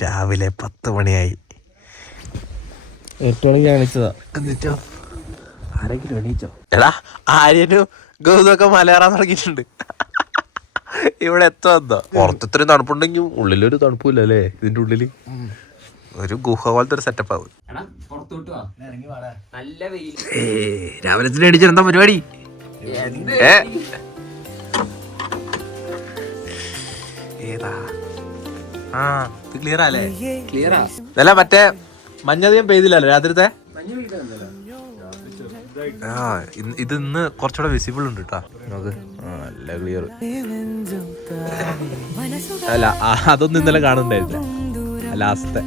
രാവിലെ 10 മണിയായി. 8 മണിക്ക് കാണിച്ചതാ. എന്നിട്ടോ ആരെങ്കിലും എണീച്ചോ? എടാ ആര്യനും ഗൗതമൊക്കെ മലയറാൻ തുടങ്ങിയിട്ടുണ്ട്. ഇവിടെ എത്തുവന്നോ? പുറത്തിത്രയും തണുപ്പുണ്ടെങ്കിൽ ഉള്ളിലൊരു തണുപ്പില്ല അല്ലേ? ഇതിന്റെ ഉള്ളില് ഒരു ഗുഹ പോലത്തെ ഒരു സെറ്റപ്പ് ആവും. രാവിലെ എണീച്ചാൽ എന്താ പരിപാടി? ഏതാ ക്ലിയർ അല്ലേ? ക്ലിയറാ. അല്ല മറ്റേ മഞ്ഞധികം പെയ്തില്ലല്ലോ രാത്രിത്തെ. ഇത് ഇന്ന് കുറച്ചുകൂടെ വിസിബിൾ ഉണ്ട് കേട്ടോ നമുക്ക്. നല്ല ക്ലിയർ. അല്ല അതൊന്നും ഇന്നലെ കാണുന്നുണ്ടായിരുന്നില്ല. ലാസ്റ്റത്തെ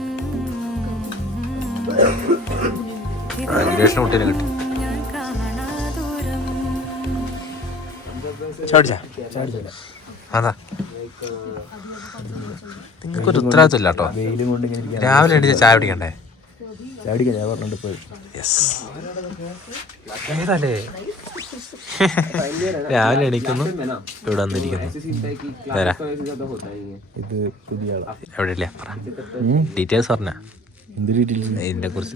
ഗിരീഷിന് കുട്ടീനെ കിട്ടി. അതാ നിങ്ങൾക്കൊരു ഉത്തരവാദിത്വം ഇല്ല കേട്ടോ. രാവിലെ എണീറ്റ് ചായ പിടിക്കണ്ടേ? ഏതല്ലേ രാവിലെ എണീക്കുന്നു, ഇവിടെ വന്നിരിക്കുന്നു. ഇത് പുതിയ എവിടെയില്ല ഡീറ്റെയിൽസ് പറഞ്ഞ ഇതിനെ കുറിച്ച്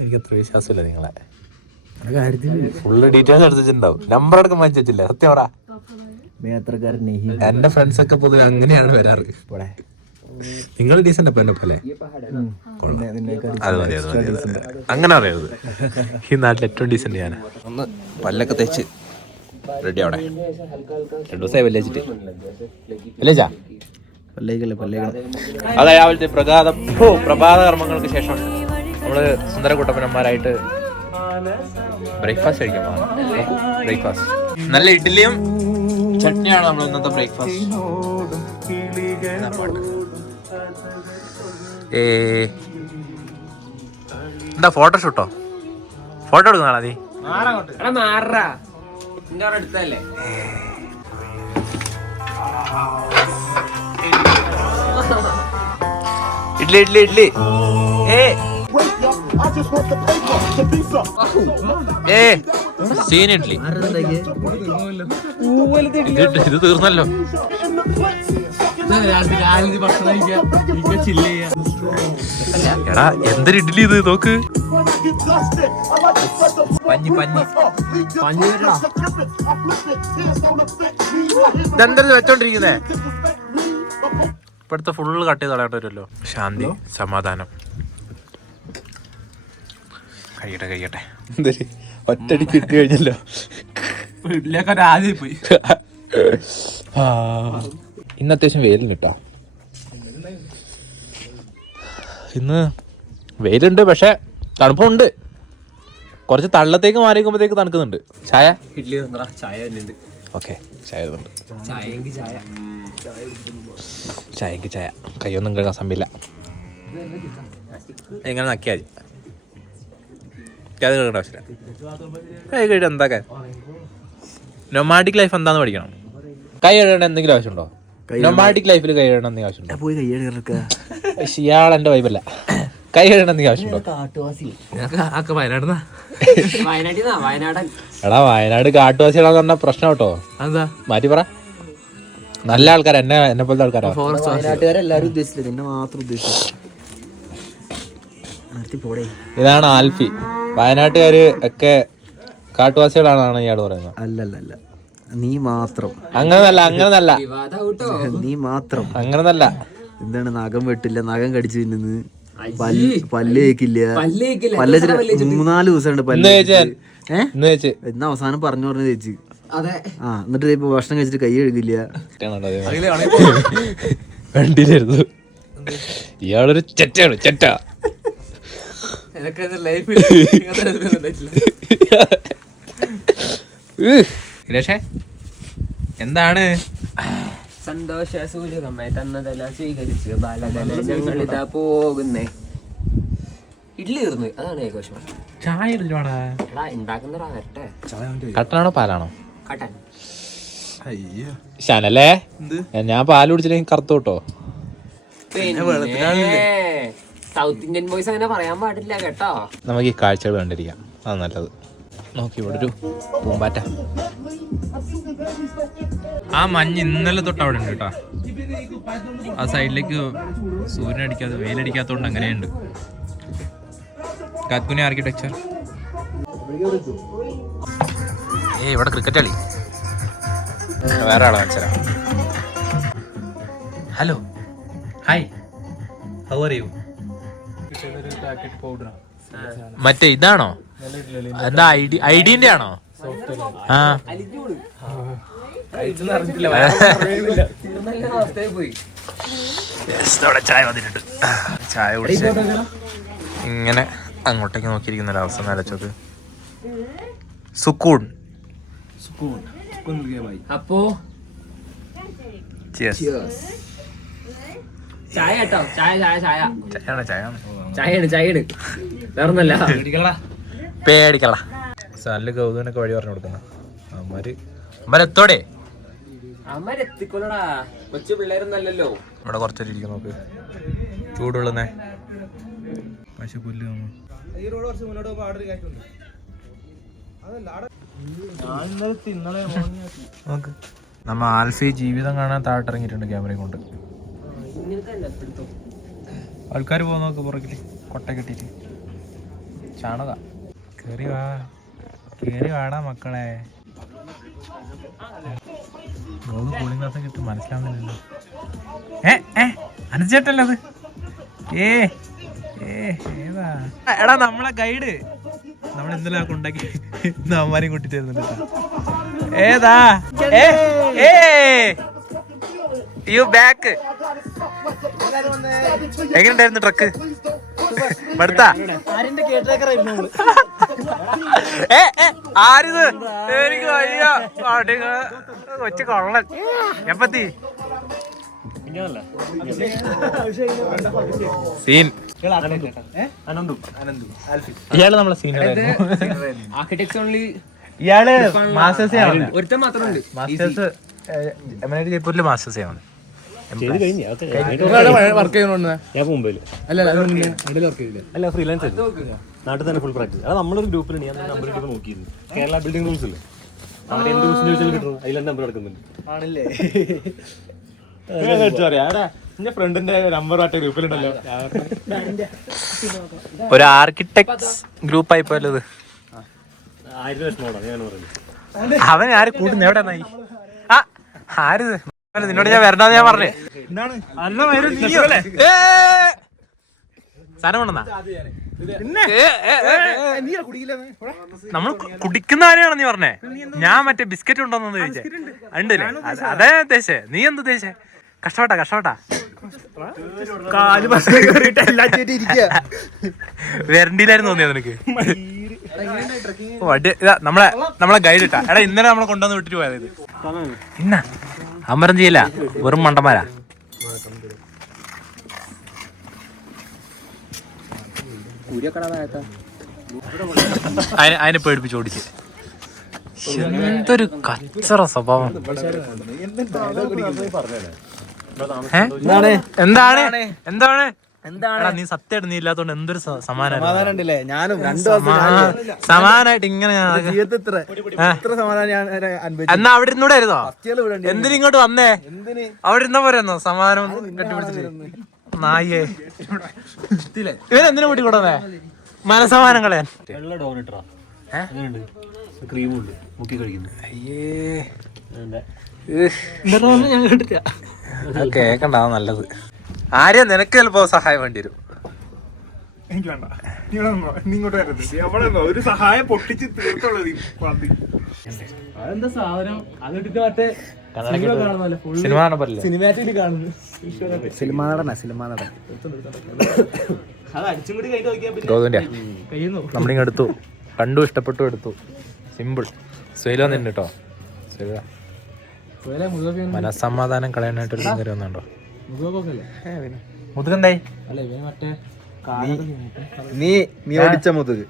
എനിക്ക് അത്ര വിശ്വാസമില്ല നിങ്ങളെ. Full details എടുത്തിട്ടുണ്ടാവും. നമ്പർ അടക്കം വാങ്ങിച്ചു വെച്ചില്ല. സത്യം പറ. എന്റെ ഫ്രണ്ട്സ് ഒക്കെ പൊതുവെ അങ്ങനെയാണ് വരാറ്. നിങ്ങൾ ഡീസന്റ് അപ്പൊ എന്നെ പോലെ. അത് മതി അത് മതി. അങ്ങനെ പറയരുത്. ഈ നാട്ടിൽ ഏറ്റവും ഡീസന്റ് ഞാൻ. ഒന്ന് പല്ലൊക്കെ തേച്ച് റെഡി ആവണേ. 2 ദിവസമായി പല്ലേച്ചിട്ട്. അല്ലേച്ചാ അതെ രാവിലത്തെ പ്രഭാത കർമ്മങ്ങൾക്ക് ശേഷം നമ്മള് സുന്ദരകുട്ടപ്പനന്മാരായിട്ട് ബ്രേക്ക്ഫാസ്റ്റ് കഴിക്കാൻ പോകാം. ബ്രേക്ക്ഫാസ്റ്റ് നല്ല ഇഡ്ഡലിയും ചട്നിയാണ് നമ്മൾ ഇന്നത്തെ ബ്രേക്ക്ഫാസ്റ്റ്. എന്താ ഫോട്ടോഷൂട്ടോ? ഫോട്ടോ എടുക്കുന്നതാണോ നീ? ഇഡ്ലി ഇഡ്ലി ഇഡ്ലി. സീൻ ഇഡ്ലി. ഇത് തീർന്നല്ലോ. എടാ എന്തൊരു ഇഡ്ഡലി ഇത് നോക്ക്. ഇതെന്തത് വെച്ചോണ്ടിരിക്കുന്നേ? ഇപ്പഴത്തെ ഫുള്ള് കട്ട് ചെയ്ത് കളയേണ്ടി വരുമല്ലോ. ശാന്തി സമാധാനം. കഴിയട്ടെ കഴിയട്ടെ. എന്തൊരു ഒറ്റടിക്ക് ഇട്ട് കഴിഞ്ഞല്ലോ. പോയി. ഇന്ന് അത്യാവശ്യം വെയിലുണ്ട് കേട്ടോ. ഇന്ന് വെയിലുണ്ട് പക്ഷെ തണുപ്പുണ്ട്. കുറച്ച് തള്ളത്തേക്ക് മാറിക്കുമ്പോഴത്തേക്ക് തണുക്കുന്നുണ്ട്. ചായ ഇഡ്ഡലി ചായ ഓക്കെ ചായ ചായക്ക് ചായ. കയ്യൊന്നും കഴുകാൻ സമയമില്ല. എങ്ങനെ നക്കിയാൽ മതി. അത് കഴുകേണ്ട ആവശ്യമില്ല. കൈ കഴുകാൻ എന്താക്കാൻ? നൊമാഡിക് ലൈഫ് എന്താന്ന് പഠിക്കണം. കൈ കഴുകേണ്ട എന്തെങ്കിലും ആവശ്യമുണ്ടോ? നൊമാഡിക് ലൈഫിൽ കൈ കഴുകേണ്ട എന്തെങ്കിലും ആവശ്യമുണ്ടോ? ഇയാൾ എന്റെ വൈബല്ല. കൈ കഴുകേണ്ട എന്തെങ്കിലും ആവശ്യമുണ്ടോ? എടാ വയനാട് കാട്ടുവാസികളാന്ന് പറഞ്ഞ പ്രശ്നം കേട്ടോ. എന്താ മാറ്റി പറ. നല്ല ആൾക്കാർ എന്നെ പോലത്തെ ആൾക്കാരാ. ഇതാണ് ആൽഫി. വയനാട്ടുകാര് ഒക്കെ കാട്ടുവാസികളാണെന്നാണ് ഇയാൾ പറയുന്നത്. അല്ലല്ല നീ മാത്രം. അങ്ങനല്ല നീ മാത്രം. അങ്ങനല്ല. എന്താണ് നഖം വെട്ടില്ല, നഖം കടിച്ചു തിന്നുന്നു, പല്ല് തേക്കില്ല. 3-4 ദിവസമുണ്ട് പല്ല്. എന്നാ അവസാനം പറഞ്ഞു തേച്ച്. എന്നിട്ട് ഇപ്പൊ ഭക്ഷണം കഴിച്ചിട്ട് കൈ കഴുകില്ല. വേണ്ടിയിരുന്നു. ഇയാളൊരു ചെറ്റാണ് ചെറ്റ. എന്താണ് സന്തോഷ സൂചകമായി തന്നതെല്ലാം സ്വീകരിച്ച് ഞങ്ങളിതാ പോകുന്നേ. ഇഡ്ലി തീർന്നു. അതാണ് ഏകോശം. ചായ ഉണ്ടാക്കുന്നതാ വരട്ടെ. കട്ടനാണോ പാലാണോ? കട്ടൻ. ശാനല്ലേ ഞാൻ പാല് കുടിച്ചില്ലെങ്കിൽ കറുത്തു കേട്ടോ. സൗത്ത് ഇന്ത്യൻ ബോയ്സ് അങ്ങനെ പറയാൻ പാടില്ല കേട്ടോ. നമുക്ക് ഈ കാഴ്ചകൾ കണ്ടിരിക്കാം. അത് നല്ലത്. നോക്കി ഇവിടെ ഒരു പൂമ്പാറ്റ. ആ മഞ്ഞ് ഇന്നലെ തൊട്ട് അവിടെ ഉണ്ട് കേട്ടോ. ആ സൈഡിലേക്ക് സൂര്യൻ അടിക്കാതെ വെയിലടിക്കാത്തോണ്ട് അങ്ങനെയുണ്ട്. കാത്കുനി ആർക്കിടെക്ചർ. ഇവിടെ ക്രിക്കറ്റ് കളി. വേറെ ആളെ മത്സരം. Hello, hi, how are you? മറ്റേ ഇതാണോ? എന്താ ഐഡിന്റെ ആണോ? ആ ചായ വന്നിട്ടുണ്ട്. ചായ കുടിച്ച് ഇങ്ങനെ അങ്ങോട്ടേക്ക് നോക്കിയിരിക്കുന്ന ഒരവസ്ഥ നിലച്ചത്. സുക്കൂൺ. അപ്പോ Cheers. ചായ കേട്ടോ, ചായ ചായ ചായ ചായയാണ്. ചായയാണ് വേറൊന്നല്ല. പേടിക്കല. സാലില് ഗൗതമനൊക്കെ വഴി പറഞ്ഞു കൊടുക്കുന്ന അമ്മരെത്തോടെ അമ്മരെത്തിക്കൊള്ളടാ, കൊച്ചു പിള്ളേരൊന്നല്ലല്ലോ. ഇവിടെ കുറച്ചേരി ഇരിക്കും നോക്ക്. ചൂടുള്ളന്നേ പശു പുല്ല്. നോക്ക്, നമ്മ ആൽഫി ജീവിതം കാണാൻ താഴത്തിറങ്ങിയിട്ടുണ്ട് ക്യാമറയും കൊണ്ട്. ആൾക്കാർ പോകുന്ന നോക്ക് പുറകില് കൊട്ട കെട്ടിട്ട്. ചാണക കേറി വാടാ മക്കളെ. കൂളിംഗ് ഗ്ലാസ് കിട്ടും മനസ്സിലാവുന്നില്ലല്ലോ. അനുചേട്ടല്ലേ അത്? ഏതാ എടാ നമ്മളെ ഗൈഡ്. നമ്മൾ ഇന്നലെ കൊണ്ടാക്കി ഇന്ന് അമ്മാരെയും കൂട്ടിട്ട് വരുന്നുണ്ട്. ഏതാ യു ബാക്ക്. എങ്ങനെയുണ്ടായിരുന്നു ട്രക്ക്? മടുത്താ? ആരിത്? എനിക്ക് വയ്യ. കൊച്ചു കൊള്ളൻ. എപ്പത്തി സീൻ. ഇയാള് നമ്മളെ സീനിയർ. Architecture only. ഇയാള് മാസ്റ്റേഴ്സ് ചെയ്യാൻ. ഒരുത്തൻ മാത്രമുണ്ട് മാസ്റ്റേഴ്സ് ജയ്പൂരില് മാസ്റ്റേഴ്സ് ചെയ്യാൻ. വർക്ക് ചെയ്യുന്നുണ്ട് ഞാൻ മുംബൈയിൽ. അല്ല ഫ്രീലാൻസ് നാട്ടിൽ തന്നെ ഫുൾ പ്രാക്ടീസ്. അത് നമ്മളൊരു ഗ്രൂപ്പിൽ ഞാൻ നമ്പർ ഇട്ട് നോക്കിയിരുന്നു. കേരള ബിൽഡിംഗ് റൂൾസ് ഇല്ലേ, അവിടെ എന്ത് ക്വസ്റ്റ്യൻ ചോദിച്ചാലും കിട്ടുന്നു. അതിൽ നമ്പർ എടുക്കുന്നുണ്ട്. ആണല്ലേ? ഫ്രണ്ടിന്റെ നമ്പർ ആയിട്ട് ഗ്രൂപ്പിലുണ്ടല്ലോ. ഒരു ആർക്കിടെക്ട് ഗ്രൂപ്പ് ആയി പോയത്. 1000 ലക്ഷം ഞാൻ പറയുന്നത്. അവൻ ആര് കൂട്ടുന്ന എവിടെ ആര്? നിന്നോട് ഞാൻ വരണ്ടാന്ന് ഞാൻ പറഞ്ഞേ. സാധനം കൊണ്ടെന്നാ നമ്മൾ കുടിക്കുന്ന ആരെയാണോ നീ പറഞ്ഞേ? ഞാൻ മറ്റേ ബിസ്ക്കറ്റ് ഉണ്ടോന്നു ചോദിച്ചേ. ഉണ്ടല്ലേ? അതേ ഉദ്ദേശേ. നീ എന്ത് ഉദ്ദേശേ? കഷ്ടപ്പെട്ടാ വരണ്ടിയിലായിരുന്നു തോന്നിയത് നിനക്ക്? നമ്മളെ ഗൈഡ് ഇട്ടാ. എടാ ഇന്നലെ നമ്മളെ കൊണ്ടുവന്ന് വിട്ടിട്ട് പോയത് ഇന്ന അമരം ചെയ്യില്ല. വെറും മണ്ടന്മാരാ. അതിനെ പേടിപ്പിച്ച് ഓടിച്ച്. എന്തൊരു കച്ചറ സ്വഭാവം. എന്താണ് നീ സത്യമായിട്ട് നീ ഇല്ലാത്തോണ്ട് എന്തൊരു സമാധാനം. സമാധാനായിട്ട് ഇങ്ങനെ എന്നാ അവിടെ ഇരുന്നൂടായിരുന്നോ? എന്തിനും ഇങ്ങോട്ട് വന്നേ? അവിടെ ഇരുന്ന പോരെന്നോ സമാധാനം കെട്ടിപ്പിടിച്ചിട്ട്? നായേ ഇവരെന്തിനു കൂട്ടി കൂടന്നേ? മനസമാധാനം കളയാൻ. കേക്കണ്ട, നല്ലത്. ആര്യ നിനക്ക് ചിലപ്പോ സഹായം വേണ്ടി വരും. എനിക്ക് വേണ്ട, നീങ്ങോട്ട് വരരുത്. ഒരു സഹായം പൊട്ടിച്ച് തീർത്തുള്ളത് അതെന്താ സാധനം? അതിട്ടിട്ട് മറ്റേ സിനിമ കാണാൻ പറ്റില്ല. സിനിമാറ്റിക് കാണുന്നു. സിനിമാ നടൻ അത് അടിച്ചും കൂടി കൈ നോക്കിയാൽ ഗൗതമിന്റെ നമ്മളിങ്ങ് എടുത്തു, കണ്ടു, ഇഷ്ടപ്പെട്ടു, എടുത്തു. സിമ്പിൾ. സ്വൈല വന്നിട്ടുണ്ട് കേട്ടോ. മനസ്സമാധാനം കളയാനായിട്ടൊരു കാര്യം വന്നുണ്ടോ? മുതുകെന്തായി? നീ ഓടിച്ച മുതുക്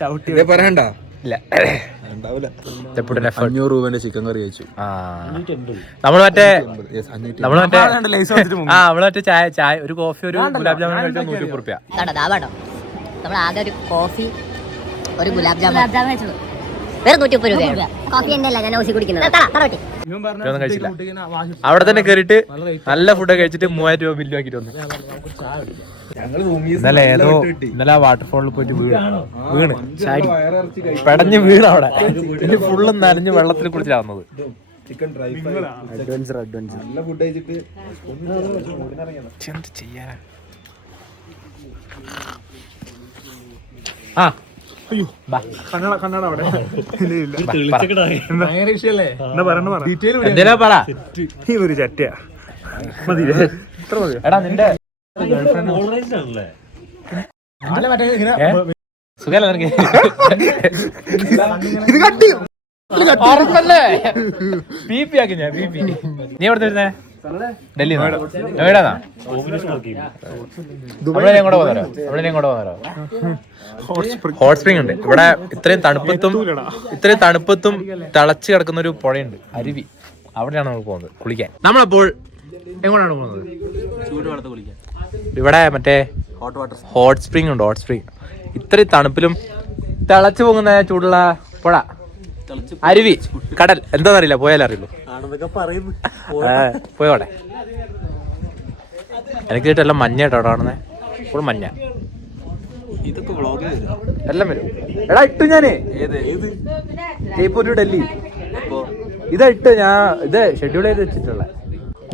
ചവിട്ടി പറയണ്ട. ഇല്ല, 500 രൂപന്റെ ചിക്കൻ കറി കഴിച്ചു. നമ്മള് മറ്റേ ചായ, ഒരു കോഫി, ഒരു ഗുലാബ് ജാമുൻ കഴിച്ചാൽ 120 റുപ്യ. നമ്മൾ ആകെ ഒരു കോഫി ഒരു ഗുലാബ് ജാമുൻ കഴിച്ചുള്ളൂ. വേറെ 130 രൂപയാണ്. കോഫി എന്റെ അല്ല, ഞാൻ ഓസി കുടിക്കുന്നത്. ഒന്നും കഴിച്ചില്ല. അവിടെ തന്നെ കയറിയിട്ട് നല്ല ഫുഡൊക്കെ കഴിച്ചിട്ട് 3000 രൂപ ബില്ല് ആക്കിട്ട് വന്നു. ഇന്നലെ ആ വാട്ടർഫോളിൽ പോയിട്ട് വീണ് ചാടി പെടഞ്ഞ് വീണ് അവിടെ. ഇനി ഫുള്ളും നനഞ്ഞ് വെള്ളത്തിൽ കുളിച്ചിട്ടാവുന്നത്. അഡ്വഞ്ചർ നല്ല ഫുഡ് കഴിച്ചിട്ട് എന്ത് ചെയ്യാനാ? എന്തിനാ പറ ഒരു ചട്ടിയാ എടാ നിന്റെ സുഖല്ലേ നിനക്ക്? BP ആക്കി ഞാൻ BP. നീ എവിടെ വരുന്നേ? ഡൽഹി എവിടെയാ? ഹോട്ട് സ്പ്രിംഗ് ഉണ്ട് ഇവിടെ. ഇത്രയും തണുപ്പത്തും തിളച്ച് കിടക്കുന്ന ഒരു പുഴയുണ്ട്, അരുവി. അവിടെയാണ് നമ്മൾ പോകുന്നത് കുളിക്കാൻ. നമ്മളപ്പോൾ എങ്ങോട്ടാണ് പോകുന്നത്? ചൂടുവെള്ളത്തിൽ കുളിക്കാൻ. ഇവിടെ മറ്റേ ഹോട്ട് സ്പ്രിംഗ് ഉണ്ട്. ഹോട്ട് സ്പ്രിംഗ് ഇത്രയും തണുപ്പിലും തിളച്ചു പോകുന്ന ചൂടുള്ള പുഴ, അരുവി, കടൽ, എന്താന്നറിയില്ല, പോയാലേ അറിയുള്ളൂ. പോയോടെ. എനിക്ക് കിട്ടല്ല മഞ്ഞ കേട്ടോ അവിടെ കാണുന്നേ, ഫുൾ മഞ്ഞ. എല്ലാം വരും. എടാ ഇട്ടു ഞാനേ ജയ്പൂർ ടു ഡൽഹി ഇതായിട്ട് ഇത് ഷെഡ്യൂൾ ചെയ്ത് വെച്ചിട്ടുള്ള.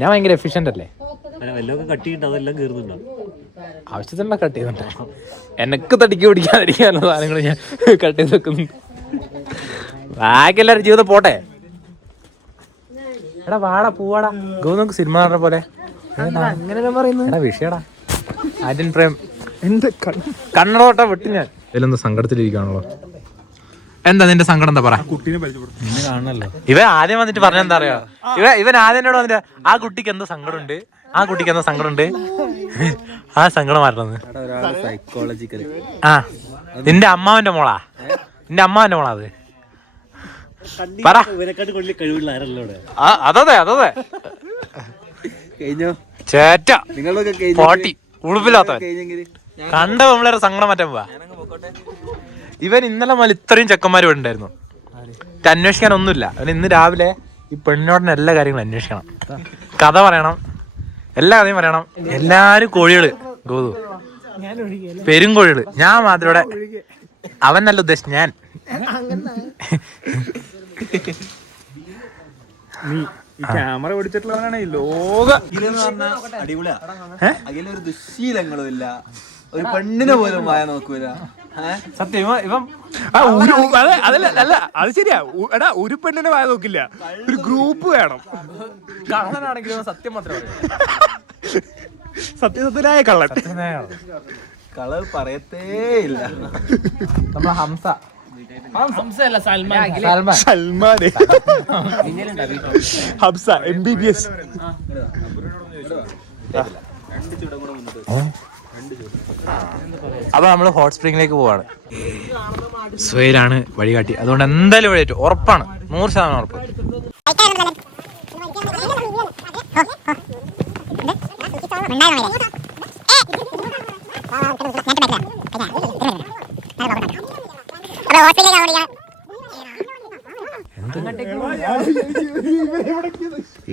ഞാൻ ഭയങ്കര എഫിഷ്യന്റ് അല്ലേ? ആവശ്യത്തിനുള്ള കട്ട് ചെയ്യുന്നുണ്ട്. എനക്ക് തടിക്ക് പിടിക്കാതിരിക്കാനുള്ള സാധനങ്ങൾ ഞാൻ കട്ട് ചെയ്ത് വെക്കുന്നുണ്ട്. ബാക്കി എല്ലാവരും ജീവിതം പോട്ടെ. എടാ വാടാ പൂവാടാ ഗൗതം സിനിമ പറഞ്ഞ പോലെ അങ്ങനെ പറയുന്നു. എടാ വിഷയടാ ആര്യൻ പ്രേം എന്റെ കണ്ണടോട്ട വിട്ടു ഞാൻ. ഇതിലെന്താ സങ്കടത്തിലിരിക്കാണല്ലോ. എന്താ നിന്റെ സങ്കടം? എന്താ പറ. ഇവൻ ആദ്യം വന്നിട്ട് പറഞ്ഞെന്താ അറിയോ? ഇവൻ ആദ്യം എന്നോട് വന്നിട്ട് ആ കുട്ടിക്ക് എന്താ സങ്കടമുണ്ട്, ആ കുട്ടിക്ക് എന്താ സങ്കടമുണ്ട്, ആ സങ്കടം മാറ്റണമെന്ന്. ആ നിന്റെ അമ്മാവന്റെ മോളാ? നിന്റെ അമ്മാവന്റെ മോളാ അത്? പറ. അതെ ചേറ്റ പോട്ടി ഉളുപ്പില്ലാത്ത കണ്ട നമ്മളേറെ സങ്കടം മാറ്റാൻ പോവാ. ഇവൻ ഇന്നലെ മുതൽ ഇത്രയും ചെക്കന്മാർ ഇവിടെ ഉണ്ടായിരുന്നു. അന്വേഷിക്കാൻ ഒന്നുമില്ല. അവൻ ഇന്ന് രാവിലെ ഈ പെണ്ണിനോടനെ എല്ലാ കാര്യങ്ങളും അന്വേഷിക്കണം, കഥ പറയണം, എല്ലാ കഥയും പറയണം. എല്ലാരും കോഴികള് ഗോതു പെരും കോഴികള്. ഞാൻ മാത്രം ഇവിടെ. അവൻ നല്ല ഉദ്ദേശം ഞാൻ. ക്യാമറ പിടിച്ചിട്ടുള്ളവനാണ് ഈ ലോക അടിപൊളിയാ. അതിലൊരു ദുശ്ശീലങ്ങളും ഇല്ല, ഒരു പെണ്ണിനെ പോലും വായ നോക്കൂല. സത്യം ഇവൻ അല്ല അത് ശരിയാ. എടാ ഒരു പെണ്ണിനെ വായ നോക്കില്ല, ഒരു ഗ്രൂപ്പ് വേണം. കള്ളനാണെങ്കിലും സത്യം മാത്രമേ സത്യസത്യനായ കള്ളൻ. കളർ പറയത്തേ ഇല്ല. നമ്മളെ ഹംസ സൽമാനെ ഹംസ MBBS. അപ്പൊ നമ്മള് ഹോട്ട് സ്പ്രിംഗിലേക്ക് പോവാണ്. സുഹൈലാണ് വഴികാട്ടി. അതുകൊണ്ട് എന്തായാലും വഴി ഉറപ്പാണ്, 100% ഉറപ്പ്.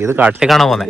ഏത് കാട്ടിലേക്കാണോ പോന്നെ?